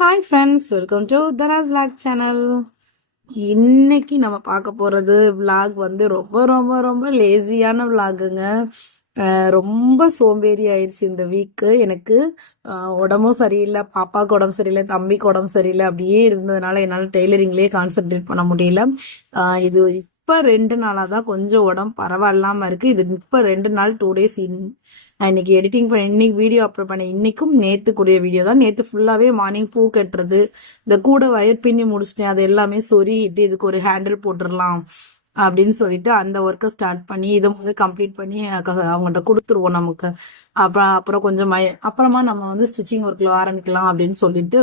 Hi friends, welcome to தராஸ் vlog channel. இன்னைக்கு நம்ம பார்க்க போகிறது vlog வந்து ரொம்ப ரொம்ப ரொம்ப லேசியான vlogங்க. ரொம்ப சோம்பேறி ஆயிடுச்சு இந்த வீக்கு. எனக்கு உடம்பும் சரியில்லை, பாப்பாவுக்கு உடம்பு சரியில்லை, தம்பிக்கு உடம்பு சரியில்லை, அப்படியே இருந்ததுனால என்னால் டெய்லரிங்லேயே கான்சென்ட்ரேட் பண்ண முடியல. இது இப்போ 2 நாளாக தான் கொஞ்சம் உடம்பு பரவாயில்லாமல் இருக்குது. இது இப்போ 2 நாள் 2 days நான் இன்னைக்கு எடிட்டிங் பண்ண, இன்னைக்கு வீடியோ அப்லோட் பண்ணேன். இன்னைக்கும் நேற்றுக்குரிய வீடியோ தான். நேற்று ஃபுல்லாகவே மார்னிங் பூ கட்டுறது, இந்த கூட வயர் பின்னி முடிச்சிட்டேன், அது எல்லாமே சொருகிட்டு இதுக்கு ஒரு ஹேண்டில் போட்டுடலாம் அப்படின்னு சொல்லிட்டு அந்த ஒர்க்கை ஸ்டார்ட் பண்ணி இதை வந்து கம்ப்ளீட் பண்ணி அவங்கள்ட்ட கொடுத்துருவோம் நமக்கு. அப்புறம் கொஞ்சம் அப்புறமா நம்ம வந்து ஸ்டிச்சிங் ஒர்க்கில் ஆரம்பிக்கலாம் அப்படின்னு சொல்லிட்டு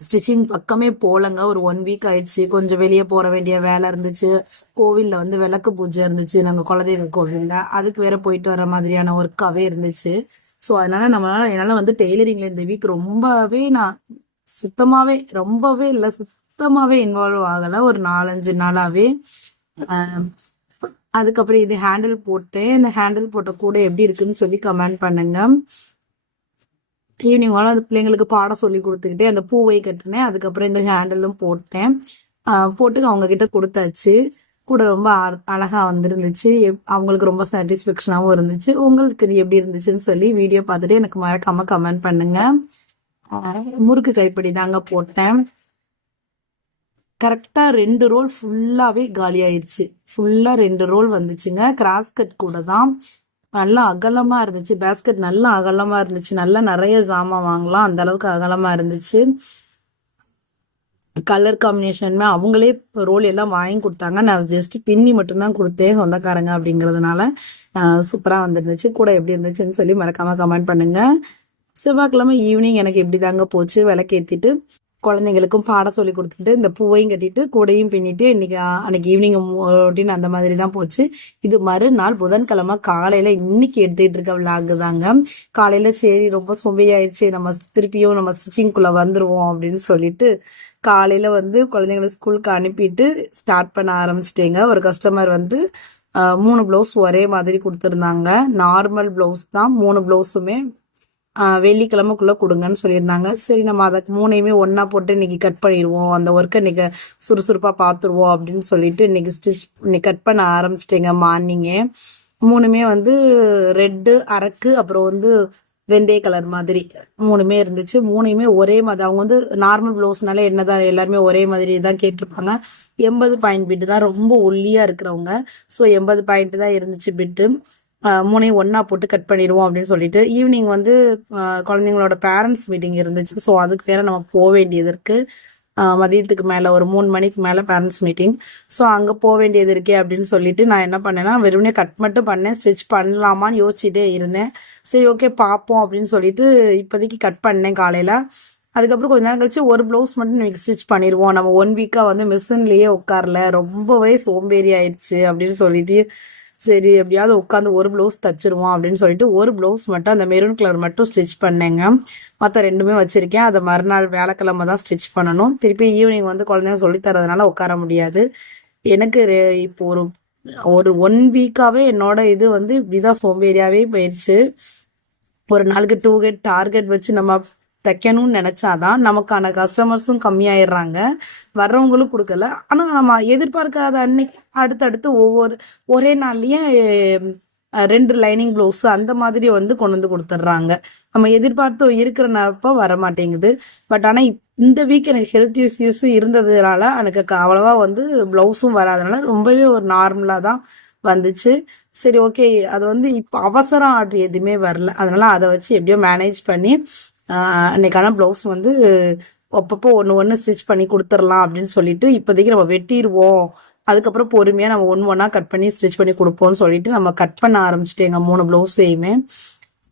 ஸ்டிச்சிங் பக்கமே போலங்க. ஒரு 1 வீக் ஆயிடுச்சு. கொஞ்சம் வெளியே போற வேண்டிய வேலை இருந்துச்சு. கோவில்ல வந்து விளக்கு பூஜை இருந்துச்சு நாங்க குலதெய்வ கோவில்ல. அதுக்கு வேற போயிட்டு வர மாதிரியான ஒர்க்காவே இருந்துச்சு. ஸோ அதனால என்னால வந்து டெய்லரிங்ல இந்த வீக் நான் சுத்தமாவே ரொம்பவே இல்லை, சுத்தமாவே இன்வால்வ் ஆகலை ஒரு 4-5 நாளாவே. அதுக்கப்புறம் இது ஹேண்டில் போட்டேன். இந்த ஹேண்டில் போட்ட கூட எப்படி இருக்குன்னு சொல்லி கமெண்ட் பண்ணுங்க. ஈவினிங் வேலை அந்த பிள்ளைங்களுக்கு பாடம் சொல்லி கொடுத்துக்கிட்டே அந்த பூவை கட்டினேன். அதுக்கப்புறம் இந்த ஹேண்டிலும் போட்டேன். போட்டு அவங்க கிட்ட கொடுத்தாச்சு. கூட ரொம்ப அழகா வந்துருந்துச்சு. அவங்களுக்கு ரொம்ப சாட்டிஸ்ஃபேக்ஷனாகவும் இருந்துச்சு. உங்களுக்கு இது எப்படி இருந்துச்சுன்னு சொல்லி வீடியோ பார்த்துட்டு எனக்கு மறக்காம கமெண்ட் பண்ணுங்க. முறுக்கு கைப்பிடி தாங்க போட்டேன். கரெக்டா 2 ரோல் ஃபுல்லாவே காலி ஆயிடுச்சு. ஃபுல்லா 2 ரோல் வந்துச்சுங்க. கிராஸ் கட் கூட தான். நல்லா அகலமா இருந்துச்சு. பேஸ்கெட் நல்லா அகலமா இருந்துச்சு. நல்லா நிறைய ஜாமான் வாங்கலாம், அந்த அளவுக்கு அகலமா இருந்துச்சு. கலர் காம்பினேஷனுமே அவங்களே ரோல் எல்லாம் வாங்கி கொடுத்தாங்க. நான் ஜஸ்ட் பின்னி மட்டும்தான் கொடுத்தேன், சொந்தக்காரங்க அப்படிங்கிறதுனால. சூப்பராக வந்துருந்துச்சு. கூட எப்படி இருந்துச்சுன்னு சொல்லி மறக்காம கமெண்ட் பண்ணுங்க. செவ்வாய்க்கிழமை ஈவினிங் எனக்கு எப்படி தாங்க போச்சு. விளக்கேற்றிட்டு குழந்தைங்களுக்கும் பாடம் சொல்லி கொடுத்துட்டு இந்த பூவையும் கட்டிட்டு கூடையும் பின்னிட்டு அன்னைக்கு ஈவினிங் ரொட்டீன் அந்த மாதிரி தான் போச்சு. இது மறுநாள் புதன்கிழமை காலையில இன்னைக்கு எடுத்துட்டு இருக்க விளாகு தாங்க. காலையில சரி ரொம்ப சோம்பேறியாயிடுச்சு, நம்ம திருப்பியும் நம்ம ஸ்டிச்சிங்குள்ள வந்துருவோம் அப்படின்னு சொல்லிட்டு காலையில வந்து குழந்தைங்களை ஸ்கூலுக்கு அனுப்பிட்டு ஸ்டார்ட் பண்ண ஆரம்பிச்சிட்டேங்க. ஒரு கஸ்டமர் வந்து 3 பிளவுஸ் ஒரே மாதிரி கொடுத்துருந்தாங்க. நார்மல் பிளவுஸ் தான் 3 பிளவுஸுமே. வெள்ளிக்கிழமைக்குள்ள கொடுங்கன்னு சொல்லியிருந்தாங்க. சரி, நம்ம அதை 3ஐயுமே ஒன்னா போட்டு இன்னைக்கு கட் பண்ணிடுவோம், அந்த ஒர்க்கை இன்னைக்கு சுறுசுறுப்பாக பார்த்துருவோம் அப்படின்னு சொல்லிட்டு இன்னைக்கு கட் பண்ண ஆரம்பிச்சிட்டேங்க. மார்னிங்கே 3மே வந்து ரெட்டு அரக்கு, அப்புறம் வந்து வெந்தய கலர் மாதிரி 3மே இருந்துச்சு. 3ஐயுமே ஒரே மாதிரி. அவங்க வந்து நார்மல் பிளவுஸ்னால என்னதான் எல்லாருமே ஒரே மாதிரி தான் கேட்டிருப்பாங்க. 80 பாயிண்ட் பிட்டு தான், ரொம்ப ஒல்லியா இருக்கிறவங்க. ஸோ 80 பாயிண்ட் தான் இருந்துச்சு பிட்டு. 3ஐயும் ஒன்னா போட்டு கட் பண்ணிடுவோம் அப்படின்னு சொல்லிட்டு ஈவினிங் வந்து குழந்தைங்களோட பேரண்ட்ஸ் மீட்டிங் இருந்துச்சு. ஸோ அதுக்கு வேற நம்ம போக வேண்டியது இருக்கு. மதியத்துக்கு மேலே ஒரு 3 மணிக்கு மேலே பேரண்ட்ஸ் மீட்டிங். ஸோ அங்கே போக வேண்டியது இருக்கே அப்படின்னு சொல்லிட்டு நான் என்ன பண்ணேன்னா வெறுமனே கட் மட்டும் பண்ணேன். ஸ்டிச் பண்ணலாமான்னு யோசிச்சுட்டே இருந்தேன். சரி, ஓகே பார்ப்போம் அப்படின்னு சொல்லிட்டு இப்போதைக்கு கட் பண்ணேன் காலையில். அதுக்கப்புறம் கொஞ்ச நேரம் கழிச்சு ஒரு ப்ளவுஸ் மட்டும் இன்னைக்கு ஸ்டிச் பண்ணிடுவோம், நம்ம 1 வீக்காக வந்து மிஷின்லேயே உட்காரல, ரொம்பவே சோம்பேறி ஆயிடுச்சு அப்படின்னு சொல்லிட்டு சரி எப்படியாவது உட்காந்து ஒரு ப்ளவுஸ் தச்சிருவோம் அப்படின்னு சொல்லிட்டு ஒரு ப்ளவுஸ் மட்டும் அந்த மெரூன் கலர் மட்டும் ஸ்டிச் பண்ணேங்க. மற்ற 2மே வச்சிருக்கேன். அதை மறுநாள் வியாழக்கிழமை தான் ஸ்டிச் பண்ணணும். திருப்பி ஈவினிங் வந்து குழந்தைங்க சொல்லித்தரதுனால உட்கார முடியாது. எனக்கு இப்போ ஒரு 1 வீக்காவே என்னோட இது வந்து இப்படிதான் சோம்பேறியாவே போயிடுச்சு. ஒரு நாளுக்கு 2 கெட் டார்கெட் வச்சு நம்ம தைக்கணும்னு நினைச்சாதான் நமக்கான கஸ்டமர்ஸும் கம்மியாயிடுறாங்க, வர்றவங்களும் கொடுக்கல. ஆனா நம்ம எதிர்பார்க்காத அன்னைக்கு அடுத்தடுத்து ஒரே நாள்லயே 2 லைனிங் பிளவுஸ் அந்த மாதிரி வந்து கொண்டு வந்து கொடுத்துட்றாங்க. நம்ம எதிர்பார்த்து இருக்கிறப்ப வர மாட்டேங்குது. பட் ஆனா இந்த வீக் எனக்கு ஹெல்த் இஷ்யூஸும் இருந்ததுனால எனக்கு அவ்வளவா வந்து பிளவுஸும் வராதனால ரொம்பவே ஒரு நார்மலா தான் வந்துச்சு. சரி, ஓகே, அது வந்து இப்போ அவசரம் ஆர்டர் எதுவுமே வரல, அதனால அதை வச்சு எப்படியோ மேனேஜ் பண்ணி அன்னைக்கான ப்ளவுஸ் வந்து அப்பப்போ ஒன்று ஸ்டிச் பண்ணி கொடுத்துடலாம் அப்படின்னு சொல்லிட்டு இப்போதைக்கு நம்ம வெட்டிடுவோம். அதுக்கப்புறம் பொறுமையாக நம்ம ஒன்றா கட் பண்ணி ஸ்டிச் பண்ணி கொடுப்போம்னு சொல்லிட்டு நம்ம கட் பண்ண ஆரம்பிச்சிட்டேங்க 3 ப்ளவுஸையுமே.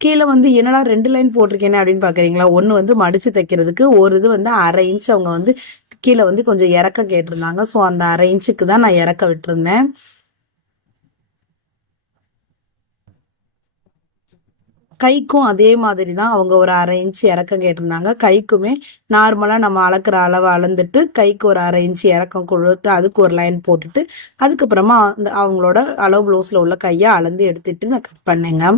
கீழே வந்து என்னடா 2 லைன் போட்டிருக்கேனே அப்படின்னு பார்க்குறீங்களா? ஒன்று வந்து மடித்து தைக்கிறதுக்கு, ஒரு இது வந்து 1/2 இன்ச் அவங்க வந்து கீழே வந்து கொஞ்சம் இறக்க கேட்டிருந்தாங்க. ஸோ அந்த 1/2 இன்ச்சுக்கு தான் நான் இறக்க விட்டுருந்தேன். கைக்கும் அதே மாதிரி தான் அவங்க ஒரு 1/2 இன்ச் இறக்கம் கேட்டிருந்தாங்க. கைக்குமே நார்மலாக நம்ம அளக்குற அளவு அளந்துட்டு கைக்கு ஒரு 1/2 இன்ச் இறக்கம் கொடுத்து அதுக்கு ஒரு லைன் போட்டுட்டு அதுக்கப்புறமா அந்த அவங்களோட அளவு ப்ளவுஸில் உள்ள கையை அளந்து எடுத்துட்டு நான் கட் பண்ணேங்க.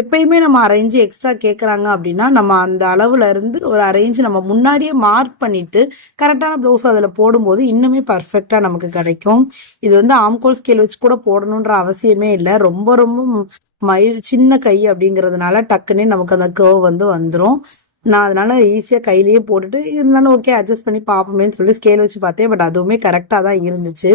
எப்பயுமே நம்ம அரேஞ்சு எக்ஸ்ட்ரா கேட்குறாங்க அப்படின்னா நம்ம அந்த அளவுல இருந்து ஒரு அரேஞ்சு நம்ம முன்னாடியே மார்க் பண்ணிட்டு கரெக்டான ப்ளவுஸ் அதில் போடும்போது இன்னுமே பர்ஃபெக்டாக நமக்கு கிடைக்கும். இது வந்து ஆம்கோல் ஸ்கேல் வச்சு கூட போடணுன்ற அவசியமே இல்லை. ரொம்ப ரொம்ப சின்ன கை அப்படிங்கிறதுனால டக்குன்னே நமக்கு அந்த கர்வ் வந்து வந்துடும். நான் அதனால ஈஸியாக கையிலேயே போட்டுட்டு இருந்தாலும் ஓகே அட்ஜஸ்ட் பண்ணி பார்ப்போமேன்னு சொல்லி ஸ்கேல் வச்சு பார்த்தேன். பட் அதுவுமே கரெக்டாக தான் இருந்துச்சு.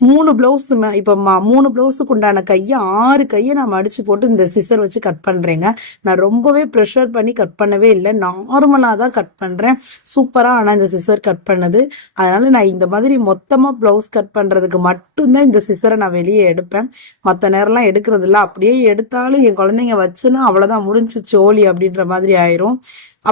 3 பிளவுஸுமே இப்போ 3 பிளவுஸுக்கு உண்டான கையை 6 கையை நான் மடிச்சு போட்டு இந்த சிசர் வச்சு கட் பண்ணுறேங்க. நான் ரொம்பவே ப்ரெஷர் பண்ணி கட் பண்ணவே இல்லை, நார்மலாக தான் கட் பண்ணுறேன். சூப்பராக ஆனால் இந்த சிசர் கட் பண்ணது. அதனால நான் இந்த மாதிரி மொத்தமாக ப்ளவுஸ் கட் பண்ணுறதுக்கு மட்டும்தான் இந்த சிசரை நான் வெளியே எடுப்பேன். மற்ற நேரம்லாம் எடுக்கிறது இல்லை. அப்படியே எடுத்தாலும் என் குழந்தைங்க வச்சுன்னா அவ்வளோதான், முடிஞ்சு சோழி அப்படின்ற மாதிரி ஆயிரும்.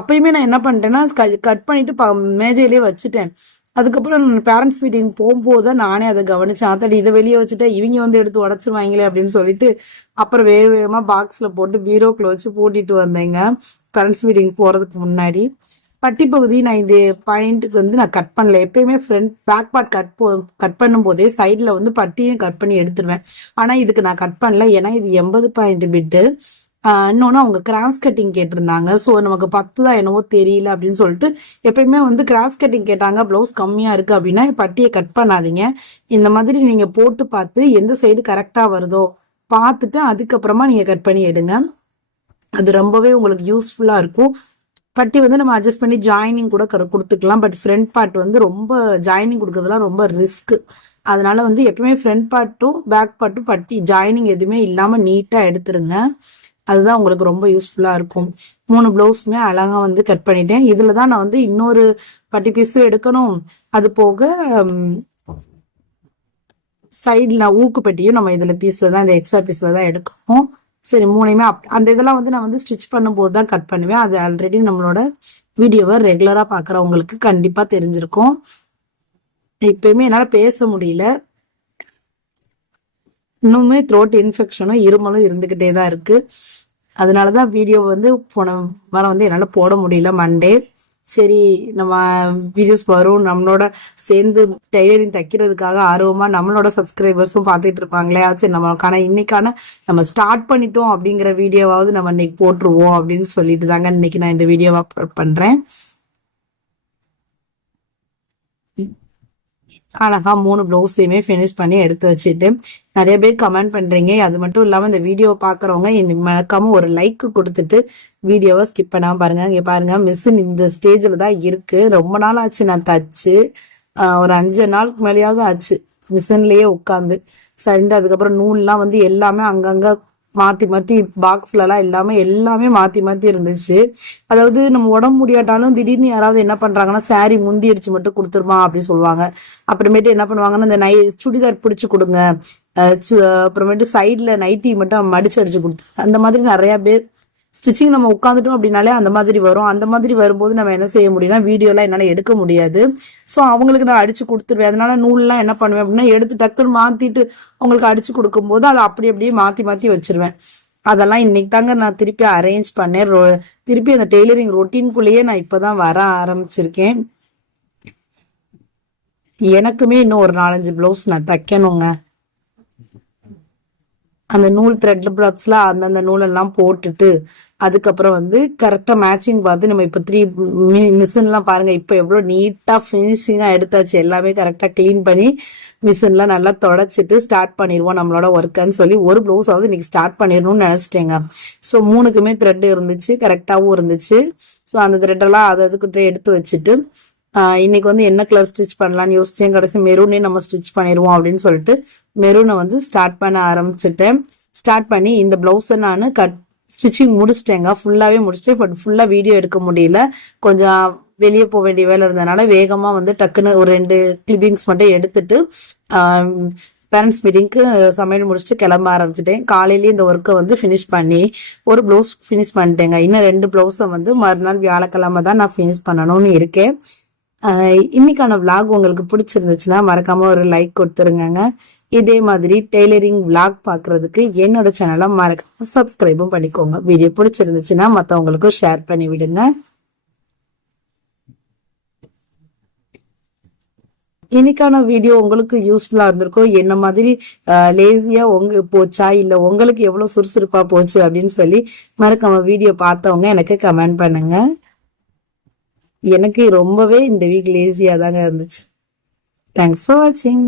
அப்பயுமே நான் என்ன பண்ணிட்டேன்னா கட் பண்ணிட்டு மேஜையிலே வச்சுட்டேன். அதுக்கப்புறம் பேரண்ட்ஸ் மீட்டிங் போகும்போது தான் நானே அதை கவனிச்சேன். ஆத்தாடி இதை வெளியே வச்சுட்டா இவங்க வந்து எடுத்து உடச்சிருவாங்களே அப்படின்னு சொல்லிட்டு அப்புறம் வேகமாக பாக்ஸில் போட்டு பீரோக்குள்ள வச்சு பூட்டிட்டு வந்தேங்க பேரண்ட்ஸ் மீட்டிங் போகிறதுக்கு முன்னாடி. பட்டி பகுதி நான் இந்த பாயிண்ட்டுக்கு வந்து நான் கட் பண்ணல. எப்பயுமே ஃப்ரண்ட் பேக் பார்ட் கட் பண்ணும்போதே சைடில் வந்து பட்டியும் கட் பண்ணி எடுத்துருவேன். ஆனால் இதுக்கு நான் கட் பண்ணல, ஏன்னா இது 80 பாயிண்ட் பிட்டு. இன்னொன்று அவங்க கிராஸ் கட்டிங் கேட்டிருந்தாங்க. ஸோ நமக்கு 10 தான் என்னவோ தெரியல அப்படின்னு சொல்லிட்டு எப்பயுமே வந்து கிராஸ் கட்டிங் கேட்டாங்க, ப்ளவுஸ் கம்மியாக இருக்குது அப்படின்னா பட்டியை கட் பண்ணாதீங்க. இந்த மாதிரி நீங்கள் போட்டு பார்த்து எந்த சைடு கரெக்டாக வருதோ பார்த்துட்டு அதுக்கப்புறமா நீங்கள் கட் பண்ணி எடுங்க. அது ரொம்பவே உங்களுக்கு யூஸ்ஃபுல்லாக இருக்கும். பட்டி வந்து நம்ம அட்ஜஸ்ட் பண்ணி ஜாயினிங் கூட கொடுத்துக்கலாம். பட் ஃப்ரண்ட் பார்ட் வந்து ரொம்ப ஜாயினிங் கொடுக்கறதுலாம் ரொம்ப ரிஸ்க். அதனால வந்து எப்பவுமே ஃப்ரண்ட் பார்ட்டும் பேக் பார்ட்டும் பட்டி ஜாயினிங் எதுவுமே இல்லாமல் நீட்டாக எடுத்துருங்க. அதுதான் உங்களுக்கு ரொம்ப யூஸ்ஃபுல்லாக இருக்கும். 3 பிளவுஸுமே அழகாக வந்து கட் பண்ணிட்டேன். இதில் தான் நான் வந்து இன்னொரு பட்டி பீஸும் எடுக்கணும். அது போக சைடில் ஊக்கு பெட்டியும் நம்ம இதில் பீஸில் தான், இந்த எக்ஸ்ட்ரா பீஸில் தான் எடுக்கணும். சரி, 3யுமே அந்த இதெல்லாம் வந்து நான் வந்து ஸ்டிச் பண்ணும்போது தான் கட் பண்ணுவேன். அது ஆல்ரெடி நம்மளோட வீடியோவை ரெகுலராக பார்க்குறவங்களுக்கு கண்டிப்பாக தெரிஞ்சிருக்கும். இப்பயுமே என்னால் பேச முடியல, இன்னுமே த்ரோட் இன்ஃபெக்ஷனும் இருமலும் இருந்துக்கிட்டே தான் இருக்கு. அதனாலதான் வீடியோ வந்து போன வாரம் வந்து என்னால் போட முடியல மண்டே. சரி, நம்ம வீடியோஸ் வரும், நம்மளோட சேர்ந்து டைலரிங் தைக்கிறதுக்காக ஆர்வமாக நம்மளோட சப்ஸ்கிரைபர்ஸும் பார்த்துட்டு இருப்பாங்களே. சரி, நம்மளுக்கான இன்னைக்கான நம்ம ஸ்டார்ட் பண்ணிட்டோம் அப்படிங்கிற வீடியோவாவது நம்ம இன்னைக்கு போட்டுருவோம் அப்படின்னு சொல்லிட்டு தாங்க இன்னைக்கு நான் இந்த வீடியோவை அப்லோட் பண்ணுறேன். அழகா 3 பிளவுஸையுமே ஃபினிஷ் பண்ணி எடுத்து வச்சுட்டு நிறைய பேர் கமெண்ட் பண்றீங்க. அது மட்டும் இல்லாம இந்த வீடியோ பாக்குறவங்க இந்த மறக்காம ஒரு லைக் கொடுத்துட்டு வீடியோவை ஸ்கிப் பண்ணாம பாருங்க. இங்க பாருங்க, மிஷின் இந்த ஸ்டேஜ்ல தான் இருக்கு. ரொம்ப நாள் ஆச்சு நான் தச்சு, ஒரு 5 நாளுக்கு மேலேயாவது ஆச்சு மிஷின்லயே உட்காந்து. சரிண்டு அதுக்கப்புறம் நூல்லாம் வந்து எல்லாமே அங்கங்க மாத்தி மாத்தி பாக்ஸ்ல எல்லாம் எல்லாமே மாத்தி மாத்தி இருந்துச்சு. அதாவது நம்ம உடம்பு முடியாட்டாலும் திடீர்னு யாராவது என்ன பண்றாங்கன்னா சாரி முந்தி அடிச்சு மட்டும் கொடுத்துருமா அப்படின்னு சொல்லுவாங்க. அப்புறமேட்டு என்ன பண்ணுவாங்கன்னா இந்த சுடிதார் பிடிச்சு கொடுங்க, அப்புறமேட்டு சைட்ல நைட்டி மட்டும் மடிச்சு அடிச்சு கொடுத்து, அந்த மாதிரி நிறைய பேர் ஸ்டிச்சிங் நம்ம உட்காந்துட்டோம் அப்படின்னாலே அந்த மாதிரி வரும். அந்த மாதிரி வரும்போது நம்ம என்ன செய்ய முடியும்னா வீடியோலாம் என்னால் எடுக்க முடியாது. ஸோ அவங்களுக்கு நான் அடிச்சு கொடுத்துருவேன். அதனால நூல்லாம் என்ன பண்ணுவேன் அப்படின்னா எடுத்து டக்குன்னு மாத்திட்டு அவங்களுக்கு அடிச்சு கொடுக்கும்போது அதை அப்படி அப்படியே மாத்தி மாத்தி வச்சிருவேன். அதெல்லாம் இன்னைக்கு தாங்க நான் திருப்பி அரேஞ்ச் பண்ணேன். திருப்பி அந்த டெய்லரிங் ரொட்டீன்குள்ளேயே நான் இப்பதான் வர ஆரம்பிச்சிருக்கேன். எனக்குமே இன்னும் ஒரு 4-5 பிளவுஸ் நான் தைக்கணுங்க. அந்த நூல் த்ரெட் பிளாக்ஸ்ல அந்தந்த நூலெல்லாம் போட்டுட்டு அதுக்கப்புறம் வந்து கரெக்டா மேட்சிங் பார்த்து நம்ம இப்போ 3 மிஷின்லாம் பாருங்க இப்போ எவ்வளோ நீட்டா ஃபினிஷிங்கா எடுத்தாச்சு. எல்லாமே கரெக்டா கிளீன் பண்ணி மிஷின்லாம் நல்லா தொடச்சிட்டு ஸ்டார்ட் பண்ணிடுவோம் நம்மளோட ஒர்க்குன்னு சொல்லி ஒரு பிளவுஸாவது இன்னைக்கு ஸ்டார்ட் பண்ணிடணும்னு நினைச்சிட்டேங்க. ஸோ 3க்குமே த்ரெட் இருந்துச்சு, கரெக்டாகவும் இருந்துச்சு. ஸோ அந்த த்ரெட்டெல்லாம் அதுக்கிட்ட எடுத்து வச்சுட்டு இன்னைக்கு வந்து என்ன கலர் ஸ்டிச் பண்ணலான்னு யோசிச்சேன். கடைசி மெரூனே நம்ம ஸ்டிச் பண்ணிடுவோம் அப்படின்னு சொல்லிட்டு மெரூனை வந்து ஸ்டார்ட் பண்ண ஆரம்பிச்சுட்டேன். ஸ்டார்ட் பண்ணி இந்த பிளவுஸை நான் ஸ்டிச்சிங் முடிச்சிட்டேங்க, ஃபுல்லாவே முடிச்சிட்டேன். பட் ஃபுல்லா வீடியோ எடுக்க முடியல, கொஞ்சம் வெளியே போக வேண்டிய வேலை இருந்ததுனால வேகமா வந்து டக்குன்னு ஒரு 2 கிளிப்பிங்ஸ் மட்டும் எடுத்துட்டு பேரண்ட்ஸ் மீட்டிங்க்கு சமையல் முடிச்சுட்டு கிளம்ப ஆரம்பிச்சிட்டேன். காலையிலேயே இந்த ஒர்க்கை வந்து ஃபினிஷ் பண்ணி ஒரு பிளவுஸ் ஃபினிஷ் பண்ணிட்டேங்க. இன்னும் 2 பிளவுஸை வந்து மறுநாள் வியாழக்கிழமை தான் நான் ஃபினிஷ் பண்ணணும்னு இருக்கேன். இன்னைக்கான விளாக் உங்களுக்கு பிடிச்சிருந்துச்சுன்னா மறக்காம ஒரு லைக் கொடுத்துருங்க. இதே மாதிரி டெய்லரிங் விளாக் பாக்குறதுக்கு என்னோட சேனலை மறக்காம சப்ஸ்கிரைபும் பண்ணிக்கோங்க. வீடியோ பிடிச்சிருந்துச்சுன்னா மற்றவங்களுக்கும் ஷேர் பண்ணி விடுங்க. இன்னைக்கான வீடியோ உங்களுக்கு யூஸ்ஃபுல்லா இருந்திருக்கும். என்ன மாதிரி லேசியா போச்சா இல்ல உங்களுக்கு எவ்வளவு சுறுசுறுப்பா போச்சு அப்படின்னு சொல்லி மறக்காம வீடியோ பார்த்தவங்க எனக்கு கமெண்ட் பண்ணுங்க. எனக்கு ரொம்பவே இந்த வீக் லேசியா தாங்க இருந்துச்சு. தேங்க்ஸ் ஃபார் வாட்சிங்.